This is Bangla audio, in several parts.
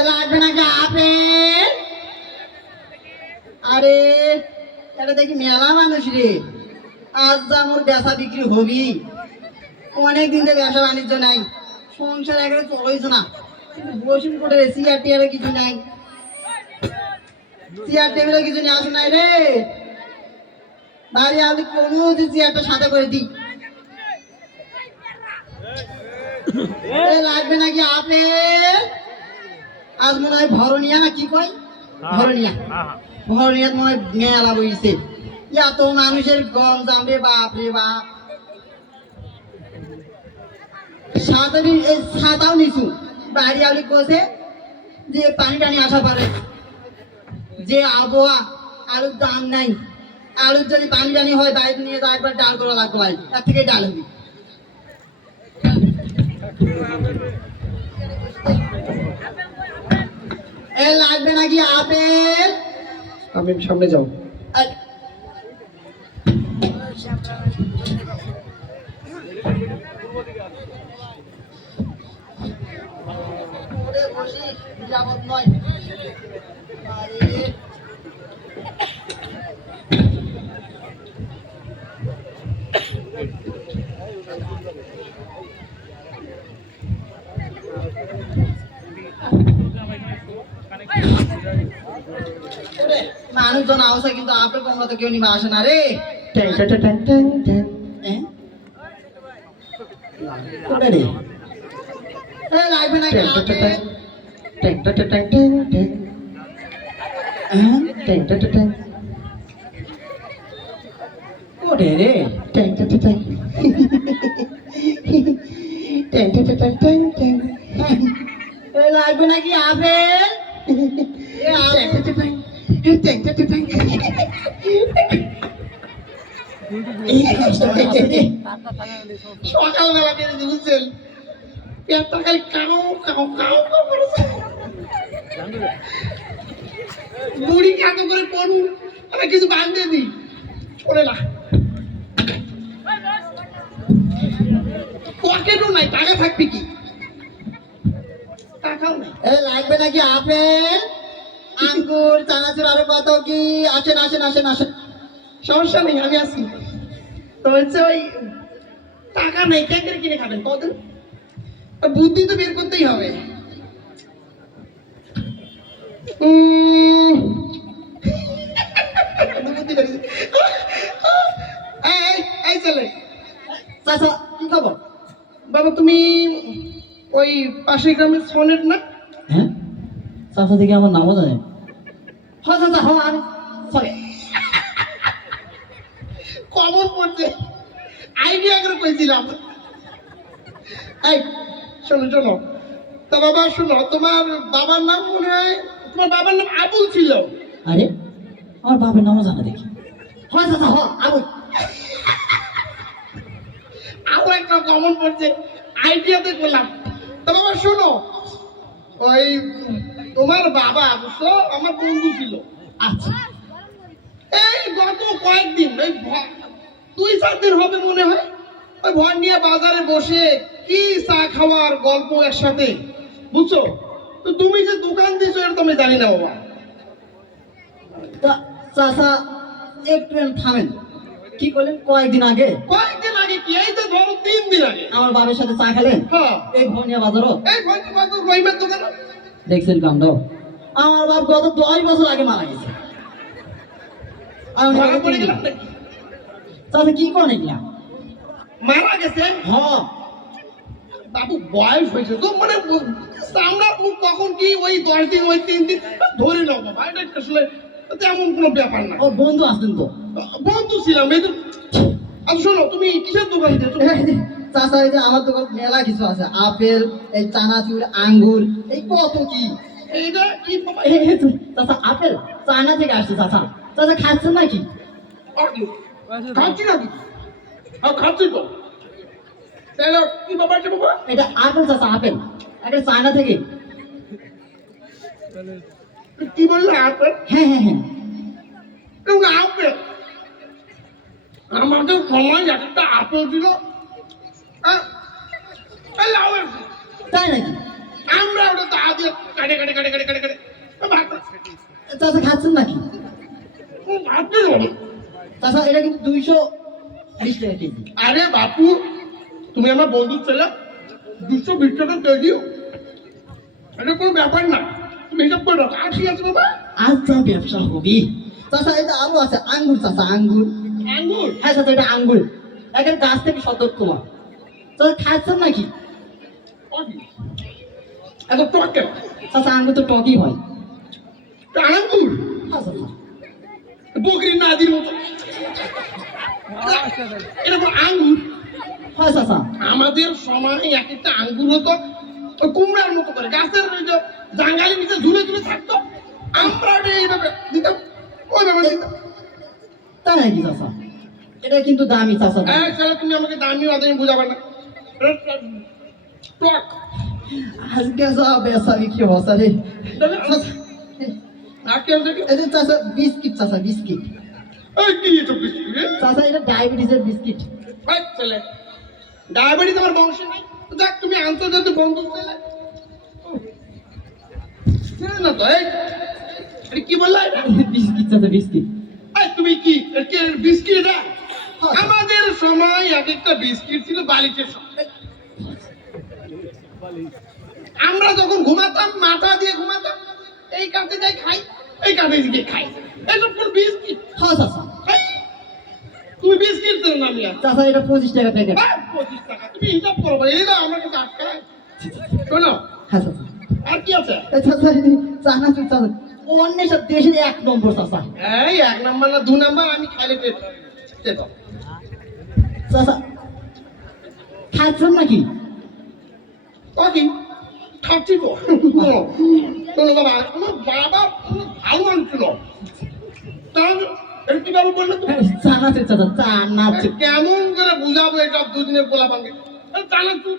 লাগবে নাকি আপেল? আরে এটা দেখি মেলা মানুষ রে, আজ যা মোর বেচা বিক্রি হবি। অনেকদিন থেকে ব্যবসা বাণিজ্য নাই, সংসার একেবারে চলেছে না। বসুন করে চেয়ার টেয়ারে কিছু নাই, চেয়ার টেবিলে কিছু নিয়ে আসো নাই রে। বাড়ি আমি কোনো যে চেয়ারটা সাথে করে দিই। লাগবে নাকি আপেল? আজ মনে হয় ভরনিয়া না কি কয়, ভরনিয়া ভরনিয়া মনে হয় মেলা বইছে। এত মানুষের গম জামরে বাপ রে বাপ। ছাতাও নিছু, বাড়ি আলি কোসে যে পানি টানি আসা পারে, যে আবহাওয়া, আলুর দাম নাই। আলুর যদি পানি টানি হয় বাইরে নিয়ে যা একবার ডাল করা লাগবে, ভাই তার থেকে ডাল হবি। লাগবে নাকি আপেল? আমি সামনে যাও। মানুষজন আসে কিন্তু আপেল কমলা তো কেউ নিবে আসে না রে। লাগবে নাকি আপেল? কোটে রে? লাগবে নাকি আপেল? সকালবেলা বেরিয়েছি বুঝছেন, পেটটা খালি কাউ কাউ কাউ কাউ করেছে। মুড়ি খাতো করে পড়ু, আমি কিছু বান্ধে দিই, চলে না। পকেটও নাই, টাকা থাকবে কি? টাকাও নাই। লাগবে নাকি আপেল, আঙ্গুর, চানাচুর আরো কত কি? আসেন আসেন আসেন আসেন। সমস্যা নেই, আমি আছি। তো হচ্ছে ওই টাকা নেই, কে করে কিনে খাবেন কত? বুদ্ধি তো বের করতেই হবে। এই ছেলে, চাচা কি খবর? বাবা তুমি ওই পাশের গ্রামের সনেট না? হ্যাঁ, চাচা থেকে আমার নামও জানেন? হ্যাঁ চাচা, হ্যাঁ আমি সরি। কমন পড়ছে, আইডিয়া করে কইছিলাম। এই শোনো শোনো, তা বাবা শোনো, তোমার বাবার নাম মনে হয়, তোমার বাবার নাম আবুল ছিল। আরে আমার বাবার নামও জানা দেখি। হ্যাঁ চাচা, হ্যাঁ আবুল। আরো একটা কমন পড়ছে, আইডিয়াতে করলাম। তা বাবা শোনো, ওই তোমার বাবা বুঝছো আমার বন্ধু ছিল। আচ্ছা, এই গত কয়েকদিন, ওই 2-4 দিন হবে মনে হয়, ওই ভর নিয়ে বাজারে বসে কি চা খাওয়ার গল্প একসাথে, বুঝছো? তো তুমি যে দোকান দিছো এটা তো আমি জানি না বাবা। চাচা একটু থামেন, কি করলেন? কয়েকদিন আগে? কয়েকদিন আগে কি, এই তো ধরো 3 দিন আগে আমার বাবার সাথে চা খেলেন? হ্যাঁ, এই ভনিয়া বাজারও? এই ভর্তি বাজার রহিমের দোকানে। দেখছেন কাণ্ড, আমার বাপ গত 10 বছর আগে মারা গেছে। ধরা পড়ে গেলাম নাকি? চাচা কি করেন না? মারা গেছে? হ্যাঁ বাবু বয়স হয়েছে তো, মানে সামনার মুখ কখন কি ওই 10 দিন ওই 3 দিন ধরে নাও বাবা, এটা আসলে তেমন কোনো ব্যাপার না। ও বন্ধু আসতেন তো? বন্ধু ছিলাম এই তো। আচ্ছা শোনো, তুমি কিসের দোকান দিয়েছো? চাচা এই যে আমার দোকান মেলা কিছু আছে, আপেল, এই চানাচুর, আঙ্গুর, এই কত কি। এইটা কি বাবা? চাচা আপেল চায়না থেকে আসছে। চাচা চাচা খাচ্ছেন নাকি? খাচ্ছি নাকি? হ্যাঁ খাচ্ছি তো। তাহলে কি বাবা এটা বাবা? এটা আপেল চাচা, আপেল একটা চায়না থেকে। কি বললে আপেল? হ্যাঁ হ্যাঁ হ্যাঁ, এগুলো আপেল? আমাদের সময় একটা আপেল ছিল, তাই নাকি? আমরা ওটা তা দিয়ে কাটে কাটে কাটে কাটে কাটে কাটে ভাত চাচা খাচ্ছেন নাকি? ভাত দিয়ে দেবো। চাচা এটা কিন্তু 220 টাকা কেজি। আরে বাপু, তুমি আমার বন্ধু ছেলে, 220 টাকা কেজি, এটা কোনো ব্যাপার না। তুমি হিসাব করে রাখো, আর কি আছে বাবা? আজ যা ব্যবসা হবে চাচা, এটা আরো আছে আঙ্গুর চাচা, আঙ্গুর। আঙ্গুর? হ্যাঁ চাচা, এটা আঙ্গুর, একের গাছ থেকে সতর্কমা। চাচা খাচ্ছেন নাকি? এত টক কেন? চাচা আঙ্গুর তো টকই হয়। আঙ্গুর হ্যাঁ চাচা। বকরির নাদির মতো এরকম আঙ্গুর? হ্যাঁ চাচা। আমাদের সময় এক একটা আঙ্গুর হতো ওই কুমড়ার মতো করে, গাছের ওই যে জাঙ্গালি নিচে ঝুলে ঝুলে থাকতো, আমরা ওটা এইভাবে দিতাম, ওইভাবে দিতাম। তাই নাকি চাচা? এটা কিন্তু দামি চাচা। হ্যাঁ চলো, তুমি আমাকে দামি আদামি বুঝাবে না। টক আজকে যা বেচা বিক্রি হচ্ছে রে। আর কেউ দেখি এটা চাচা বিস্কিট, চাচা বিস্কিট। ওই কি এটা বিস্কুট? চাচা এটা ডায়াবেটিসের বিস্কিট। ওই ছেলে, ডায়াবেটিস আমার বংশে নাই। দেখ, তুমি আন্তর্জাতিক বন্ধু ছেলে না তো। এই এটা কি বললা? এটা বিস্কিট চাচা, বিস্কিট। এই তুমি কি এটা বিস্কিট? এটা আমাদের সময় এক একটা বিস্কিট ছিল বালিশের সঙ্গে। আমরা যখন ঘুমাতাম মাথা দিয়ে ঘুমাতাম, এই কাঁধে যাই খাই, এই কাঁধে গিয়ে খাই, এসব কোন বিস্কিট? হ্যাঁ চাচা। এই, তুমি বিস্কিট দেন না মিয়া? চাচা এটা 25 টাকা প্যাকেট। 25 টাকা? তুমি হিসাব করো ভাই, এই না আমার কাছে আটকায়। শোনো, হ্যাঁ চাচা। আর কি আছে? চাচা চানাচুর চাচা, অন্য সব দেশের 1 নম্বর চাচা। এই 1 নাম্বার না 2 নাম্বার, আমি খাইলে পেতাম। চাচা খাচ্ছেন নাকি? কি খাচ্ছি তো? শোনো বাবা, আমার বাবা ভালো মানুষ ছিল। এটা কিভাবে বললে তুমি? চানাচুর চাচা, চানাচুর। কেমন করে বুঝাবো এসব দুদিনের পোলা পাঙ্গে? চানাচুর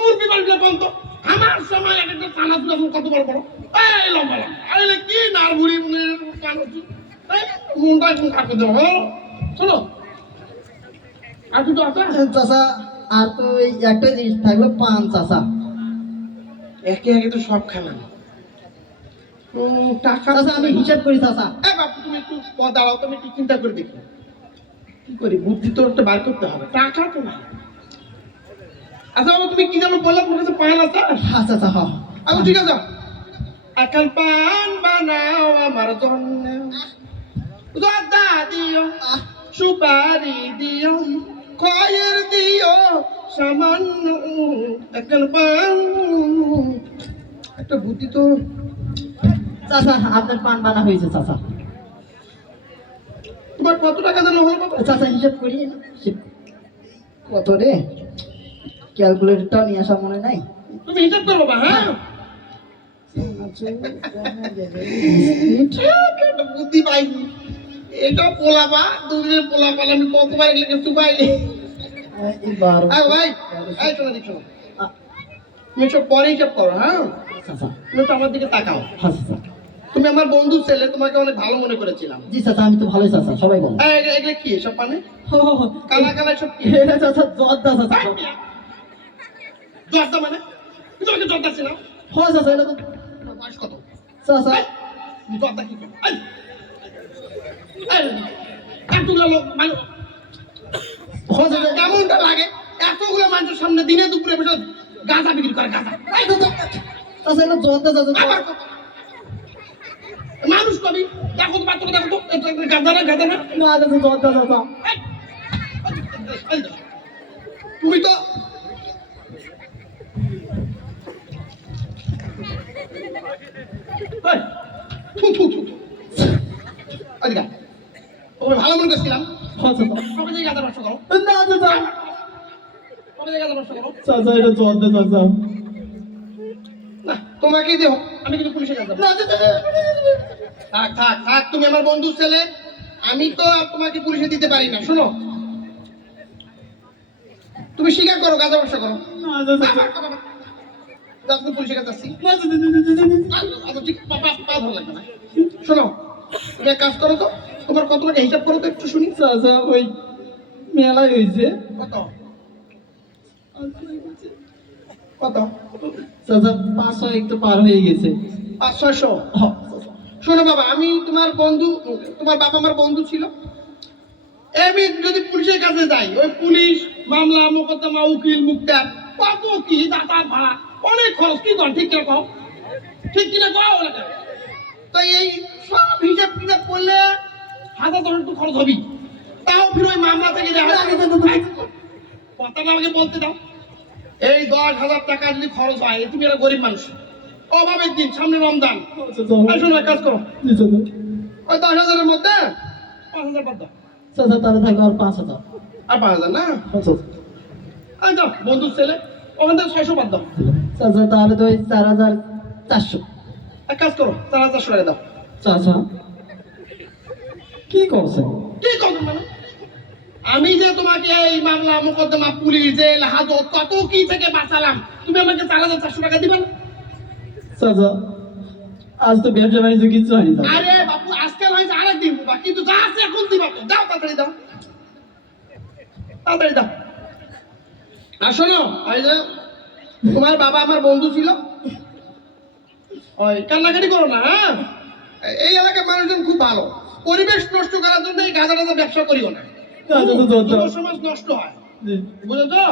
মুরগি বাড়িতে বলতো আমার সময় এক একটা চানাচুর এখন কত বড় বড়, এই লম্বা লম্বা, আরে কি নারভুড়ি চানাচুর, মনটা এখন কাটতে দেবো। শোনো, আর কিছু আছে? চাচা আর তো এই একটা জিনিস থাকলো, পান চাচা। একে একে তো সব খানা। টাকা চাচা আমি হিসাব করি চাচা। বাপু, তুমি একটু দাঁড়াও, তুমি একটু চিন্তা করে দেখি কি করি, বুদ্ধি তো একটা বার করতে হবে, টাকা তো না। আচ্ছা বাবা, তুমি কি জানো বললে তোমার কাছে পান আছে? হ্যাঁ চাচা। হ্যাঁ আচ্ছা ঠিক আছে, এখন পান বানাও আমার জন্য, জর্দা দিও, সুপারি দিও, খয়ের দিও সামান্য, এখন পান। একটা বুদ্ধি তো। চাচা আপনার পান বানা হয়েছে চাচা। তোমার কত টাকা জানো হলো বাবা? চাচা হিসাব করি, কত রে, ক্যালকুলেটরটা নিয়ে আসা মনে নাই। তুমি হিসাব করো বাবা। হ্যাঁ, একটা বুদ্ধি পাইনি। এটা পোলাপা, দুদিনের পোলাপাল, আমি কতবার এগুলোকে চুপাই। ভাই, এই শোনো দিক, শোনো, তুমি সব পরে হিসাব করো। হ্যাঁ, চাচা। তুমি তো আমার দিকে তাকাও। হ্যাঁ চাচা। তুমি আমার বন্ধু ছেলে, তোমাকে অনেক ভালো মনে করেছিলাম। জি চাচা, আমি তো ভালোই চাচা, সবাই বলে। এগুলো কি সব পানে কালা কালা সব কি? এটা চাচা জর্দা চাচা। জর্দা মানে? তোমাকে জর্দা ছিলাম? হ্যাঁ চাচা, এটা তো বয়স কত? চাচা। জর্দা কি করে? এতগুলো লোক মানুষ, হ্যাঁ চাচা। কেমনটা লাগে এতগুলো মানুষের সামনে দিনে দুপুরে বসে গাঁজা বিক্রি করে? গাঁজা চাচা এটা জর্দা চাচা। আবার কত? মানুষ কবি দেখো তো, বাচ্চাকে দেখো তো, গাঁজা না গাঁজা না? না চাচা জর্দা চাচা। তুমি তো থু থু থু থু। আজকা ওকে ভালো মনে করছিলাম। হ্যাঁ চাচা। কবে থেকে গাঁজা নষ্ট করো? না চাচা। কবে থেকে গাঁজা নষ্ট করো? চাচা এটা জর্দা চাচা। না, তোমাকেই দেহ, আমি কিন্তু পুলিশে যাবো। না চাচা। থাক থাক থাক, তুমি আমার বন্ধু ছেলে, আমি তো আর তোমাকে পুলিশে দিতে পারি না। শোনো, তুমি স্বীকার করো গাঁজা ব্যবসা করো। না চাচা। আবার কথা বলো। যাও, তুমি পুলিশের কাছে যাচ্ছি। না চাচা। আচ্ছা ঠিক, পা ভালো লাগবে না। শোনো, তুমি এক কাজ করো তো, তোমার কত টাকা হিসাব করো তো একটু শুনি। চাচা ওই মেলায় হয়েছে। কত? আচ্ছা, কত? চাচা 500 একটু পার হয়ে গেছে। 500-600? শোনো বাবা, আমি তোমার বন্ধু, তোমার বাবা আমার বন্ধু ছিল। আমি যদি পুলিশের কাছে যাই, ওই পুলিশ মামলা মোকদ্দমা উকিল মুক্তার কত কি যাতায়াত ভাড়া অনেক খরচ, কি কর ঠিক কিনা কও, ঠিক কিনা কও? তো এই সব হিসাব কিতাব করলে 1000 তো খরচ হবেই। তাও ফির ওই মামলা থেকে কথাটা আমাকে বলতে দাও। এই 10,000 টাকা যদি খরচ হয়, তুমি একটা গরিব মানুষ, অভাবের দিন, সামনে রমজান। শোনো, এক কাজ করো, ওই 10,000-এর মধ্যে 5,000 বাদ দাও। চাচা তাহলে থাকবে আর 5,000। আর 5,000 না? আচ্ছা যাও, বন্ধুর ছেলে, ওখান থেকে 600 বাদ দাও। চাচা তাহলে তো ওই 4,400। এক কাজ করো, 4,400 টাকা দাও। চাচা কি করছেন? কি করবেন মানে? আমি যে তোমাকে এই মামলা মোকদ্দমা পুলিশ জেল হাজত কত কি থেকে বাঁচালাম, তুমি আমাকে 4,400 টাকা দিবে না? চাচা আজ তো ব্যবসা বাণিজ্য কিছু হয়নি চাচা। আরে বাপু, আজকে হয়েছে আরেকদিন বাবা, কিন্তু যা আছে এখন দিবা তো, দাও তাড়াতাড়ি দাও, তাড়াতাড়ি দাও। আর শোনো, ওই যে তোমার বাবা আমার বন্ধু ছিল, ওই কান্নাকাটি করো না, হ্যাঁ? এই এলাকার মানুষজন খুব ভালো, পরিবেশ নষ্ট করার জন্য এই গাঁজা টাজা ব্যবসা করিও না, যুব সমাজ নষ্ট হয়, বুঝেছো?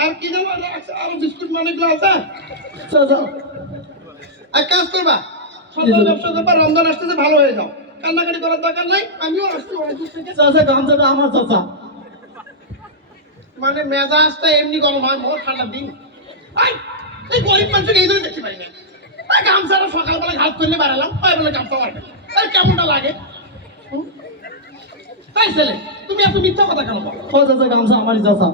আর কি জানো আছে, আরো বিস্কুট মানিকগুলো আছে। চাচা এক কাজ করবা, সন্ধ্যা ব্যবসা করবা, রমজান আসতেছে, ভালো হয়ে যাও, কান্নাকাটি করার দরকার নাই, আমিও আসছি অনেক দূর থেকে। চাচা গামছাটা আমার চাচা। মানে মেজাজটা এমনি গরম হয়, মোর ঠান্ডার দিন। এই গরিব মানুষকে এই জন্য দেখতে পাই না, গামছাটা সকালবেলা ঘাট করলে বেড়ালাম, তাই বলে গামছা পারবে, কেমনটা লাগে? তাই ছেলে, তুমি এত মিথ্যা কথা কেন বলো? ও চাচা গামছা আমারই চাচা।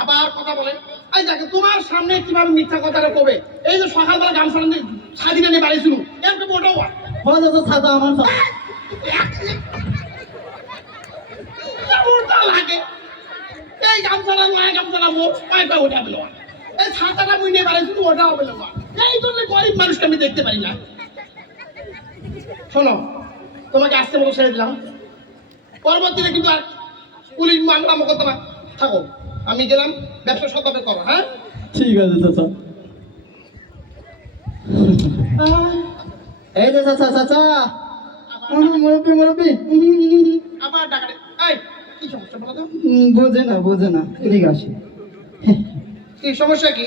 আবার কথা বলেন, এই দেখো তোমার সামনে কিভাবে মিথ্যা কথাটা কবে? এই যে সকালবেলা গামছা নিয়ে স্বাধীন নিয়ে বাড়িছিল, এমনি মোটাও হয়। ও চাচা ছাতা আমার চাচা। কেমনটা লাগে? এই গামছাটা নয়, গামছাটা মোট কয়েকটা ওটা পেল, এই ছাতাটা মুই নিয়ে বাড়িছিল, ওটাও পেল না। এই জন্য গরিব মানুষকে আমি দেখতে পারি না। শোনো, তোমাকে আসতে মতো ছেড়ে দিলাম, পরবর্তীতে কিন্তু আর পুলিশ মামলা মোকদ্দমা থাকো, আমি গেলাম, ব্যবসা সতর্ক করো, হ্যাঁ? ঠিক আছে চাচা। এই যে চাচা চাচা, মুরব্বী মুরব্বী। আবার ডাকারে, এই কি সমস্যা বলো তো? বোঝে না বোঝে না, এদিকে আসে। কি সমস্যা কি?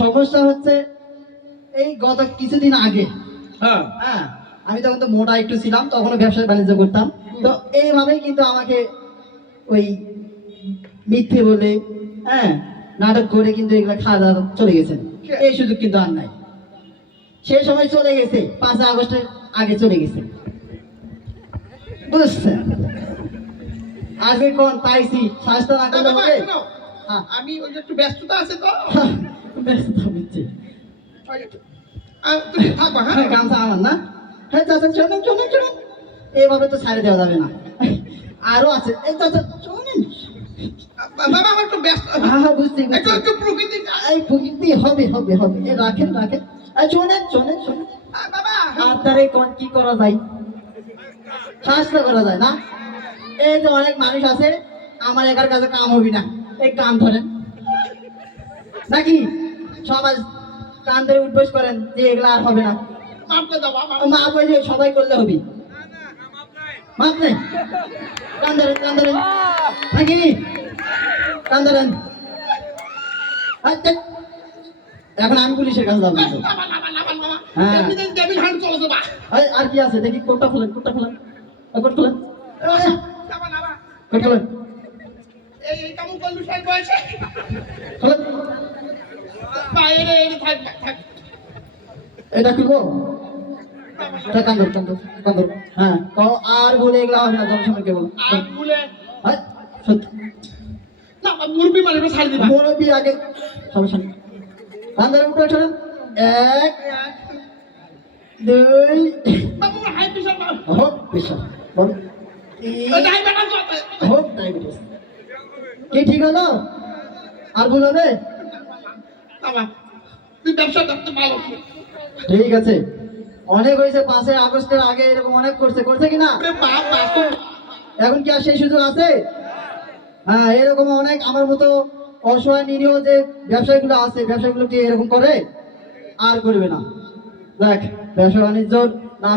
সমস্যা হচ্ছে এই গত কিছুদিন আগে, হ্যাঁ হ্যাঁ, আমি তখন তো মোটা একটু ছিলাম, তখনও ব্যবসা বাণিজ্য করতাম, তো এইভাবেই কিন্তু আমাকে ওই মিথ্যে বলে, হ্যাঁ, নাটক করে কিন্তু এগুলা খাওয়া দাওয়া চলে গেছেন। এই সুযোগ কিন্তু আর নাই, সে সময় চলে গেছে, 5 আগস্টের আগে চলে গেছে, বুঝছেন? আজকে কোন পাইছি শাস্তা না করলে বাবা, হবে? শোনো, হ্যাঁ, আমি ওই যে একটু ব্যস্ততা আছে তো, ব্যস্ত হচ্ছে। তুমি থাকবা, হ্যাঁ? গামছা আমার না? হ্যাঁ চাচা, শোনেন শোনেন শোনেন, এইভাবে তো ছাড়ে দেওয়া যাবে না, আরো আছে। এই চাচা শোনেন, বাবা আমার একটু ব্যস্ত, হ্যাঁ হ্যাঁ বুঝছি একটু বুঝছি। একটু প্রকৃতি, এই প্রকৃতি হবে হবে হবে, এ রাখেন রাখেন। এই শোনেন শোনেন শোনেন, বাবা আর তারে কোন কি করা যায়? শাস্তি করা যায় না? এই যে অনেক মানুষ আছে, আমার একার কাছে কাম হবি না, এই কান ধরেন নাকি সবাই কান ধরে উঠবোস করেন যে এগুলা আর হবে না, মাফ করে দাও বাবা। মা কই যে সবাই করলে হবি, মাপ নেই, কান ধরেন নাকি কান ধরেন। আচ্ছা, এখন আমি পুলিশের কাছে যাবো কিন্তু। বাবা, বাবা, বাবা, বাবা, হ্যাঁ। এমনিতেই ডেভিল হ্যান্ড চলে যাবা। এই, আর কি আছে দেখি, কোটটা খুলেন কোটটা খুলেন, কোট খুলেন, বাবা, বাবা, কোট খুলেন এই কেমন করলু সাহেব বয়সে? খুলেন। বাইরে এনে থাক, থাক। এটা খুলবো? এটা কান্দর কান্দর কান্দর, হ্যাঁ কও, আর বলে এগুলা হবে না, জনসময় কেবল। আর বলে হ্যাঁ, সত্যি না, মুরবি মারিবে ছাড়ি দিবা। মুরব্বী আগে সমস্যা নেই, কান্দর উঠে চলেন। 1 2 বাবু হাই প্রেশার বাবু। হোক পেশা বল, ওই ডায়াবেটিস আছে। হোক ডায়াবেটিস, কি ঠিক হলো? আর ভুল হবে? বাবা, তুই ব্যবসা করতে ভালো। ঠিক আছে, অনেক হয়েছে, 5 আগস্টের আগে এরকম অনেক করছে কি না? ওরে বাপ, বাপ। এখন কি আর সেই সুযোগ আছে? হ্যাঁ, এরকম অনেক আমার মতো অসহায় নিরীহ যে ব্যবসায়ীগুলো আছে, ব্যবসায়ীগুলো কি এরকম করে? আর করবে না। দেখ ব্যবসা বাণিজ্য